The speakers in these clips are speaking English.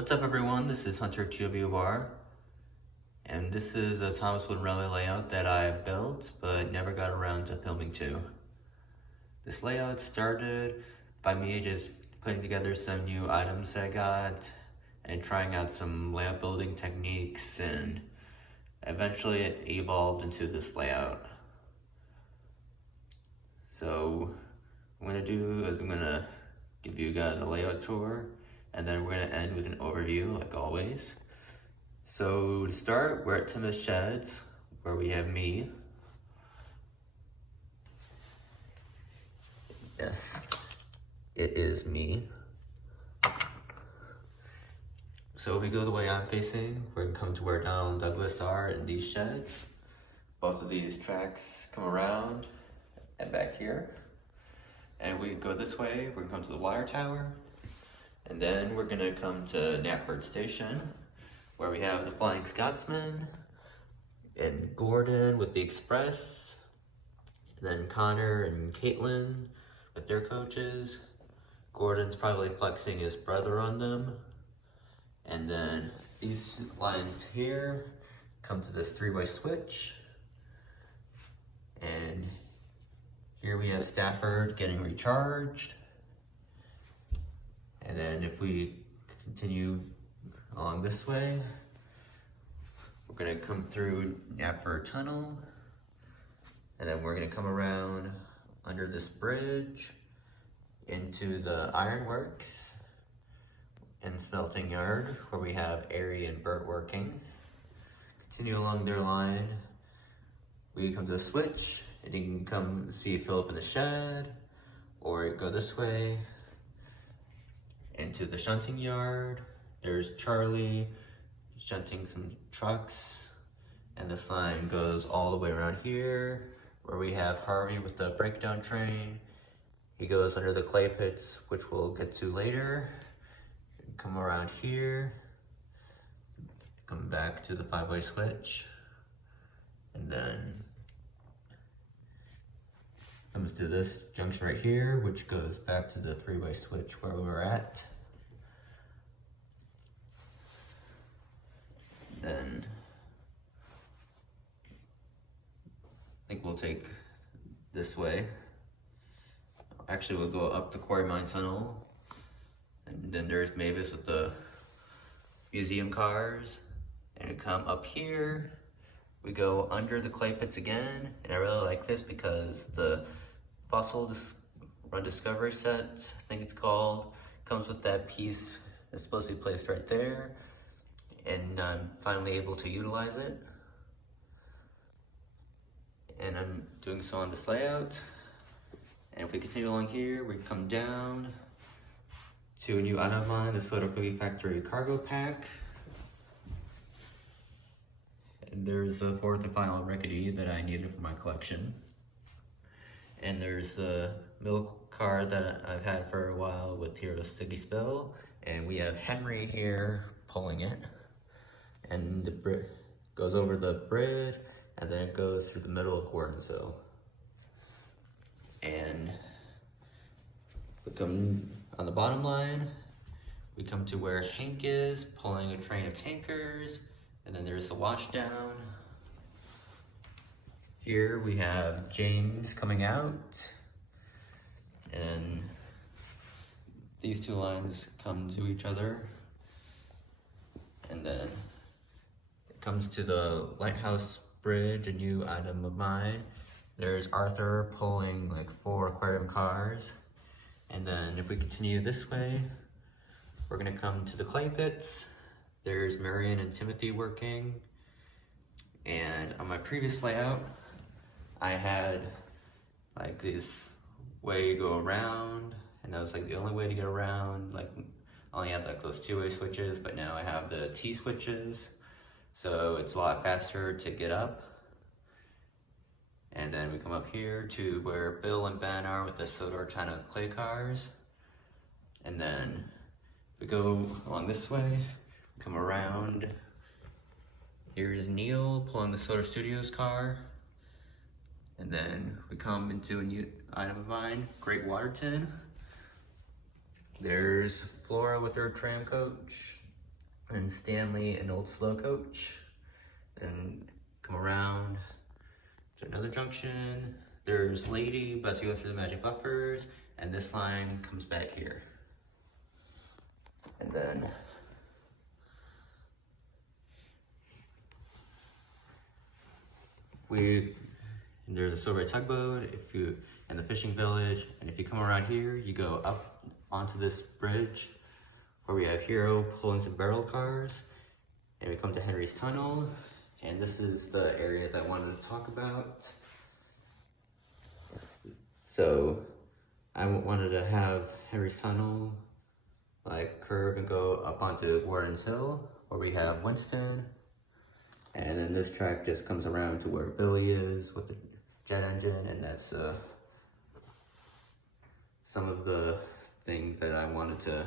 What's up everyone, this is HunterTWR, and this is a Thomas Wood Railway layout that I built but never got around to filming to. This layout started by me just putting together some new items that I got and trying out some layout building techniques, and eventually it evolved into this layout. So what I'm going to do is I'm going to give you guys a layout tour, and then we're going to end with an overview like always. So to start, we're at Tim's Sheds, where we have me. Yes, it is me. So if we go the way I'm facing, we're going to come to where Donald and Douglas are in these sheds. Both of these tracks come around and back here. And we go this way, we're going to come to the water tower. And then we're going to come to Knapford Station, where we have the Flying Scotsman, and Gordon with the Express, and then Connor and Caitlin with their coaches. Gordon's probably flexing his brother on them. And then these lines here come to this three-way switch. And here we have Stafford getting recharged. And then if we continue along this way, we're gonna come through Knapford Tunnel, and then we're gonna come around under this bridge into the Iron Works and Smelting Yard, where we have Airy and Bert working. Continue along their line, we come to the switch, and you can come see Philip in the shed, or go this way into the shunting yard. There's Charlie shunting some trucks, and this line goes all the way around here, where we have Harvey with the breakdown train. He goes under the clay pits, which we'll get to later. Come around here, come back to the five-way switch, and then comes to this junction right here, which goes back to the three-way switch where we were at. Then I think we'll take this way. Actually, we'll go up the Quarry Mine Tunnel, and then there's Mavis with the museum cars, and we come up here. We go under the clay pits again, and I really like this because the Fossil Run Discovery set, I think it's called, comes with that piece that's supposed to be placed right there, and I'm finally able to utilize it. And I'm doing so on this layout. And if we continue along here, we come down to a new item of mine, the Sodor Factory Cargo Pack. And there's the fourth and final rickety that I needed for my collection. And there's the milk car that I've had for a while with Hero's Sticky Spill. And we have Henry here pulling it. And the bridge goes over the bridge, and then it goes through the middle of Gordonsville. And we come on the bottom line, we come to where Hank is pulling a train of tankers, and then there's the washdown. Here we have James coming out, and these two lines come to each other, and then it comes to the Lighthouse Bridge, a new item of mine. There's Arthur pulling like 4 aquarium cars, and then if we continue this way, we're gonna come to the clay pits. There's Marion and Timothy working, and on my previous layout, I had like this way you go around, and that was like the only way to get around. Like I only had like those two-way switches, but now I have the T switches, so it's a lot faster to get up. And then we come up here to where Bill and Ben are with the Sodor China clay cars. And then if we go along this way, we come around. Here's Neil pulling the Sodor Studios car. And then we come into a new item of mine, Great Waterton. There's Flora with her tram coach. and Stanley, an old slow coach, and come around to another junction. There's Lady, about to go through the magic buffers, and this line comes back here. And then there's a Sodor tugboat and the fishing village, and if you come around here, you go up onto this bridge where we have Hero pulling some barrel cars, and we come to Henry's Tunnel, and this is the area that I wanted to talk about. So I wanted to have Henry's Tunnel like curve and go up onto Warden's Hill where we have Winston, and then this track just comes around to where Billy is with the jet engine, and that's some of the things that I wanted to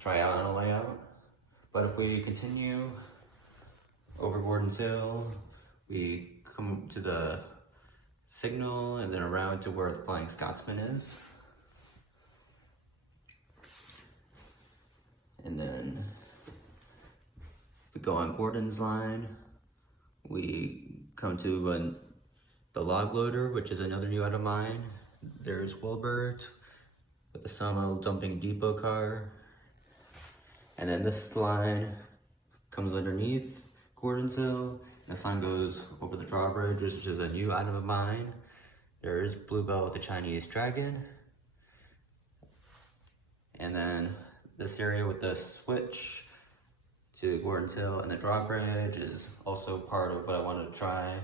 try out on a layout. But if we continue over Warden's Hill, we come to the signal and then around to where the Flying Scotsman is. And then we go on Gordon's line, we come to the log loader, which is another new item of mine. There's Wilbert with the sawmill dumping depot car. And then this line comes underneath Gordon's Hill. This line goes over the drawbridge, which is a new item of mine. There's Bluebell with the Chinese dragon. And then this area with the switch to Gordon's Hill and the drawbridge is also part of what I wanted to try,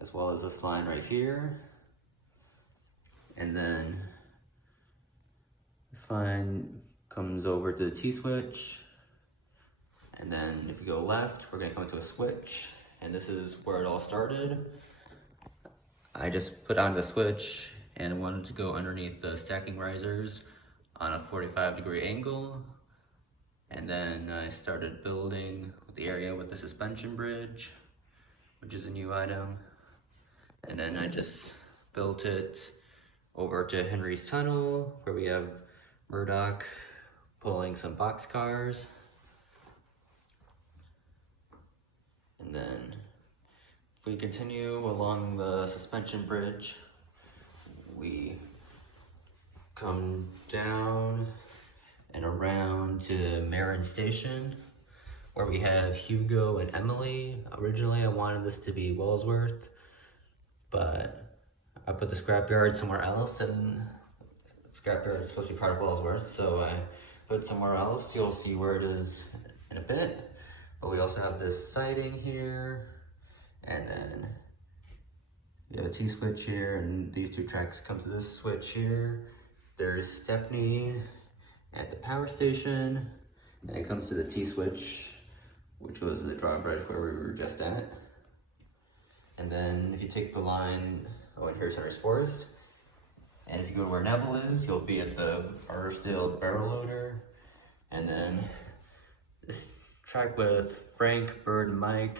as well as this line right here. And then this line comes over to the T-switch, and then if we go left, we're gonna come to a switch, and this is where it all started. I just put on the switch and wanted to go underneath the stacking risers on a 45-degree angle, and then I started building the area with the suspension bridge, which is a new item, and then I just built it over to Henry's Tunnel, where we have Murdoch pulling some boxcars. And then if we continue along the suspension bridge, we come down and around to Marin Station, where we have Hugo and Emily. Originally I wanted this to be Wellsworth, but I put the scrapyard somewhere else, and scrapyard is supposed to be part of Wellsworth, so I put it somewhere else. You'll see where it is in a bit. But we also have this siding here, and then we have a T-switch here, and these two tracks come to this switch here. There's Stepney at the power station, and it comes to the T-switch, which was the drawbridge where we were just at. And then if you take the line, and here's Henry's Forest, and if you go to where Neville is, you'll be at the Artersdale barrel loader. And then this track with Frank, Bird, and Mike,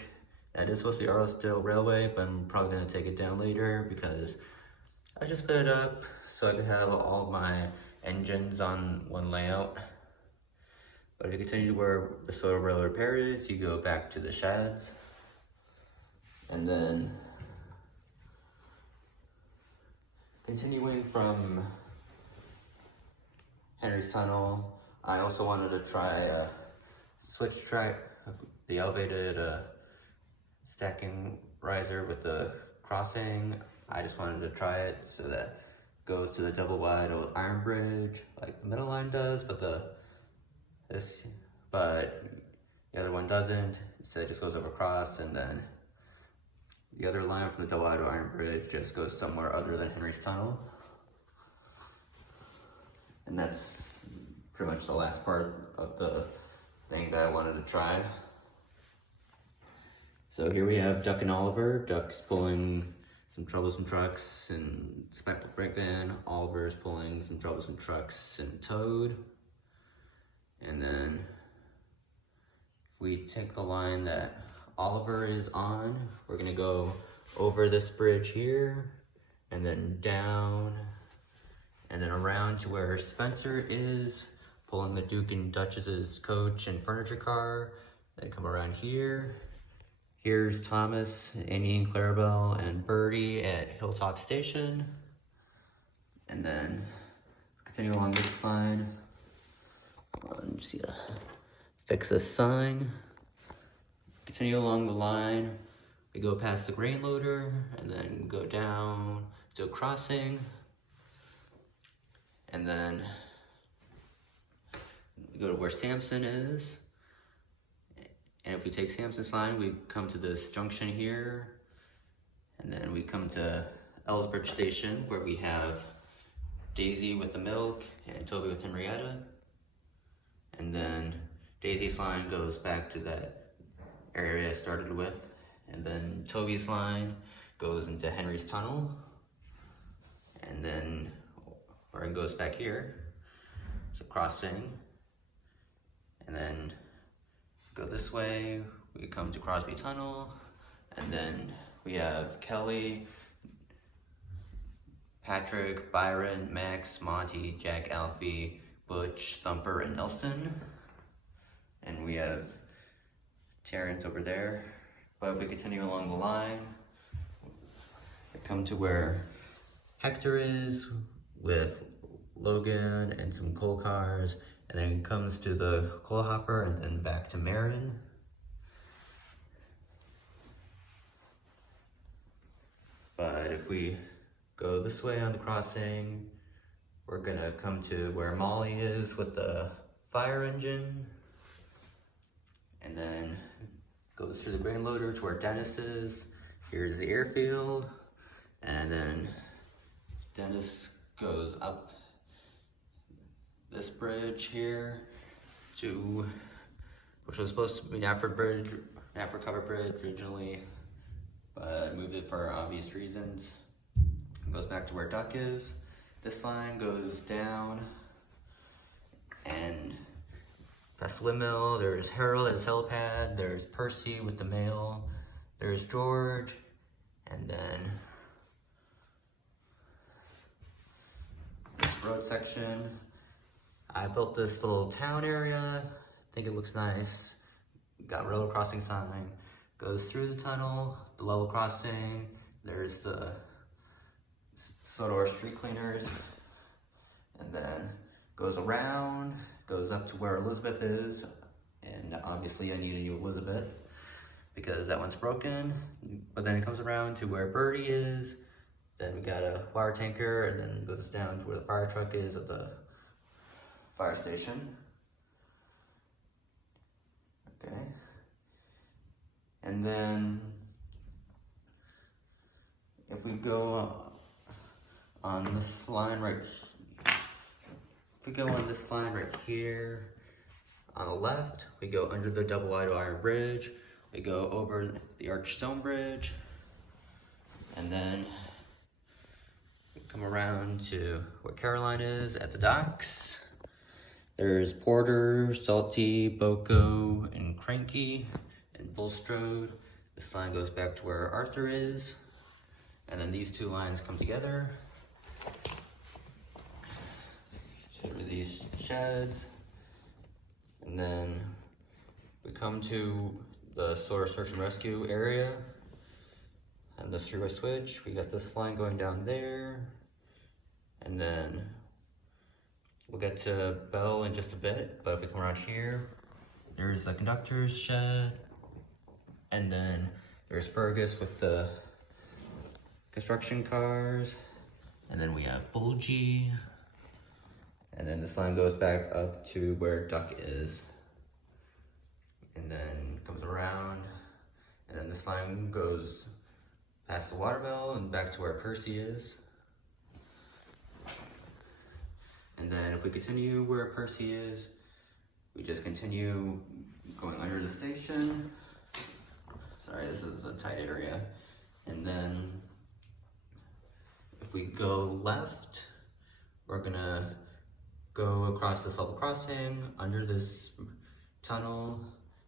that is supposed to be Artersdale Railway, but I'm probably gonna take it down later because I just put it up so I could have all my engines on one layout. But if you continue to where the Sodor Railway repair is, you go back to the sheds. And then continuing from Henry's Tunnel, I also wanted to try a switch track, the elevated stacking riser with the crossing. I just wanted to try it so that it goes to the double wide iron bridge like the middle line does, but the other one doesn't. So it just goes over across, and then the other line from the double wide iron bridge just goes somewhere other than Henry's Tunnel. And that's pretty much the last part of the thing that I wanted to try. So here we have Duck and Oliver. Duck's pulling some troublesome trucks and speckled brake van. Oliver's pulling some troublesome trucks and Toad. And then if we take the line that Oliver is on, we're gonna go over this bridge here, and then down, and then around to where Spencer is, pull in the Duke and Duchess's coach and furniture car. Then come around here. Here's Thomas, Amy and Clarabelle, and Birdie at Hilltop Station. And then continue along this line. Just fix this sign. Continue along the line. We go past the grain loader and then go down to a crossing. And then we go to where Samson is. And if we take Samson's line, we come to this junction here. And then we come to Ellsbridge Station, where we have Daisy with the milk and Toby with Henrietta. And then Daisy's line goes back to that area I started with. And then Toby's line goes into Henry's tunnel. And then, or it goes back here. So crossing. And then go this way, we come to Crosby Tunnel. And then we have Kelly, Patrick, Byron, Max, Monty, Jack, Alfie, Butch, Thumper, and Nelson. And we have Terrence over there. But if we continue along the line, we come to where Hector is with Logan and some coal cars, and then comes to the coal hopper and then back to Marin. But if we go this way on the crossing, we're gonna come to where Molly is with the fire engine, and then goes through the grain loader to where Dennis is. Here's the airfield, and then Dennis goes up this bridge here to, which was supposed to be Nafford Bridge, Nafford Cover Bridge originally, but moved it for obvious reasons. It goes back to where Duck is. This line goes down and past the windmill. There's Harold at his helipad. There's Percy with the mail. There's George, and then this road section. I built this little town area. I think it looks nice. Got a level crossing sign. Goes through the tunnel, the level crossing. There's the Sodor street cleaners. And then goes around, goes up to where Elizabeth is. And obviously I need a new Elizabeth because that one's broken. But then it comes around to where Birdie is. Then we got a water tanker, and then it goes down to where the fire truck is at the fire station. Okay. And then if we go on this line right, here on the left, we go under the double wide iron bridge. We go over the arch stone bridge, and then we come around to where Caroline is at the docks. There's Porter, Salty, Boko, and Cranky, and Bulstrode. This line goes back to where Arthur is, and then these two lines come together. Through these sheds, and then we come to the Sodor Search and Rescue area, and the three-way switch. We got this line going down there, and then we'll get to Belle in just a bit, but if we come around here, there's the conductor's shed, and then there's Fergus with the construction cars, and then we have Bulgy, and then this line goes back up to where Duck is, and then comes around, and then this line goes past the water bell and back to where Percy is. And then if we continue where Percy is, we just continue going under the station. Sorry, this is a tight area. And then if we go left, we're gonna go across this level crossing, under this tunnel,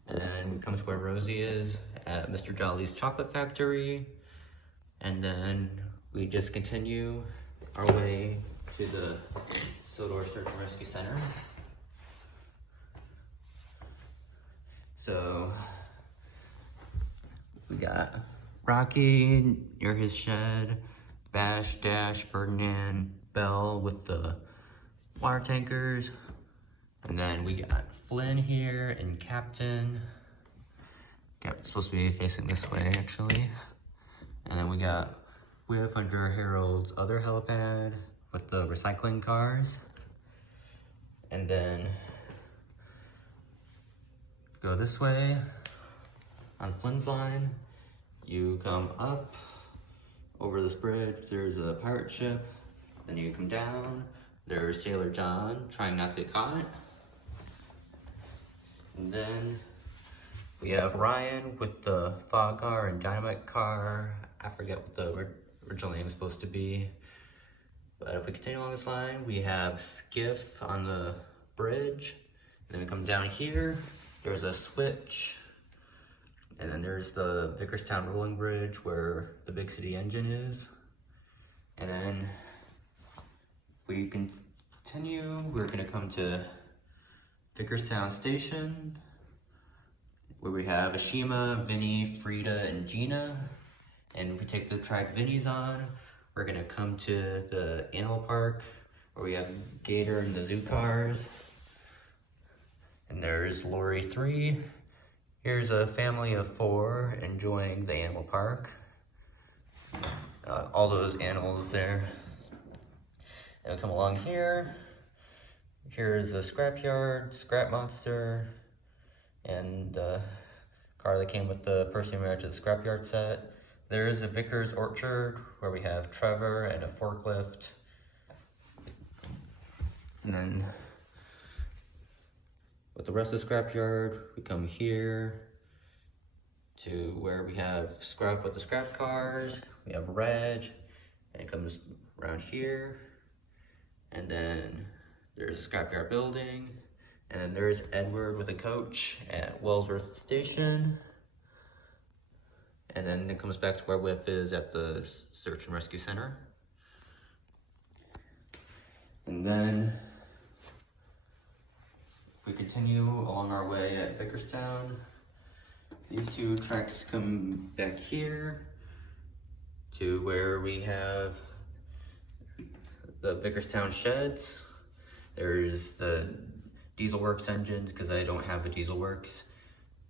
and then we come to where Rosie is at Mr. Jolly's Chocolate Factory. And then we just continue our way to the Sodor Search and Rescue Center. So we got Rocky near his shed, Bash, Dash, Ferdinand, Belle with the water tankers. And then we got Flynn here and Captain. Captain's supposed to be facing this way, actually. And then we have Hunter Harold's other helipad with the recycling cars. And then go this way on Flynn's line. You come up over this bridge, there's a pirate ship. Then you come down, there's Sailor John trying not to get caught. And then we have Ryan with the fog car and dynamite car. I forget what the original name is supposed to be. But if we continue along this line, we have Skiff on the bridge. And then we come down here, there's a switch. And then there's the Vickerstown Rolling Bridge where the Big City Engine is. And then if we continue, we're gonna come to Vickerstown Station, where we have Ashima, Vinny, Frida, and Gina. And if we take the track Vinny's on, we're gonna come to the animal park, where we have Gator and the zoo cars. And there's Lori 3. Here's a family of 4 enjoying the animal park. All those animals there. And we come along here. Here's the scrapyard, Scrap Monster, and the car that came with the Percy Marriage of the Scrapyard set. There is a Vickers Orchard where we have Trevor and a forklift. And then with the rest of the scrapyard, we come here to where we have Scruff with the scrap cars. We have Reg, and it comes around here. And then there's a scrapyard building. And then there's Edward with a coach at Wellsworth Station. And then it comes back to where Whiff is at the Search and Rescue Center. And then we continue along our way at Vickerstown. These 2 tracks come back here to where we have the Vickerstown sheds. There's the Diesel Works engines, because I don't have the Diesel Works.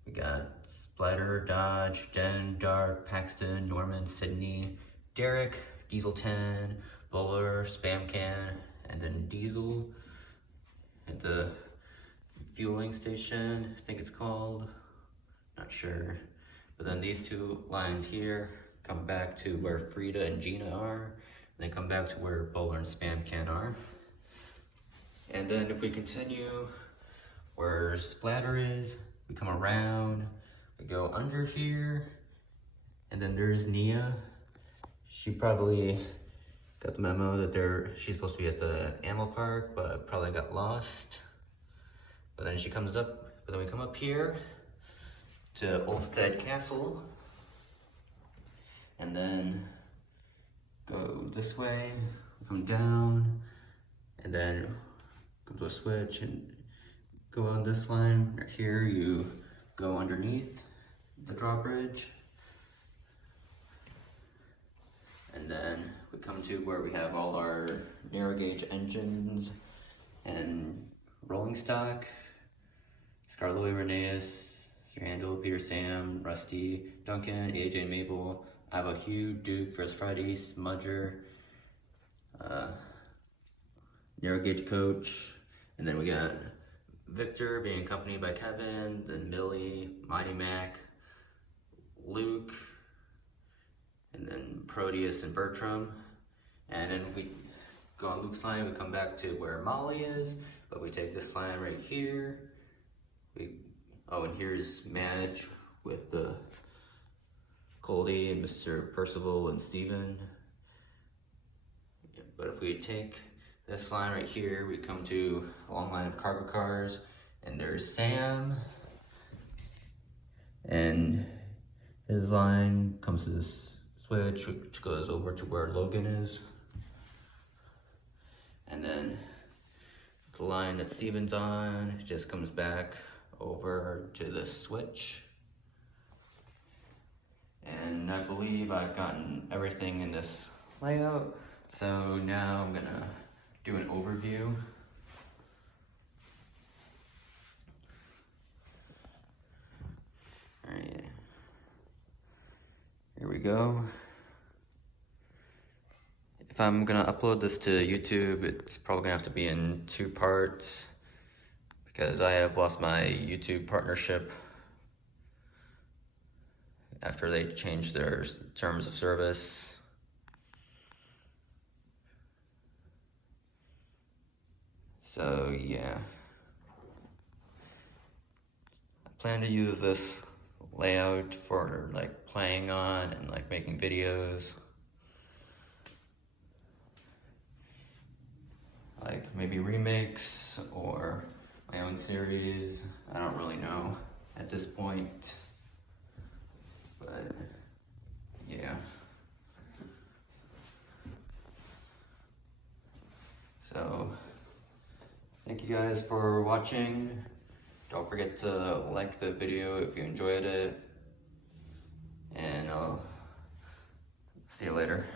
We got Splatter, Dodge, Den, Dart, Paxton, Norman, Sydney, Derek, Diesel 10, Bowler, Spam Can, and then Diesel at the fueling station, I think it's called, not sure. But then these 2 lines here come back to where Frida and Gina are, and they come back to where Bowler and Spam Can are. And then if we continue where Splatter is, we come around, we go under here, and then there's Nia. She probably got the memo that she's supposed to be at the animal park, but probably got lost. But then she comes up, but then we come up here to Ulfstead Castle, and then go this way, come down, and then come to a switch and go on this line. Right here, you go underneath the drawbridge. And then we come to where we have all our narrow gauge engines and rolling stock. Scarlet, Reneus, Sir Handel, Peter Sam, Rusty, Duncan, AJ and Mabel, Ava Hugh, Duke, First Friday, Smudger, narrow gauge coach. And then we got Victor being accompanied by Kevin, then Millie, Mighty Mac, Luke, and then Proteus and Bertram. And then we go on Luke's line, we come back to where Molly is, but we take this line right here. And here's Madge with the Coldy and Mr. Percival and Steven. But if we take this line right here, we come to a long line of cargo cars, and there's Sam, and his line comes to this switch, which goes over to where Logan is. And then the line that Steven's on just comes back over to the switch. And I believe I've gotten everything in this layout. So now I'm gonna do an overview. All right, here we go. If I'm gonna upload this to YouTube, it's probably gonna have to be in 2 parts because I have lost my YouTube partnership after they changed their terms of service. So yeah, I plan to use this layout for like playing on and like making videos. Like maybe remakes or my own series. I don't really know at this point, but yeah. So thank you guys for watching. Don't forget to like the video if you enjoyed it, and I'll see you later.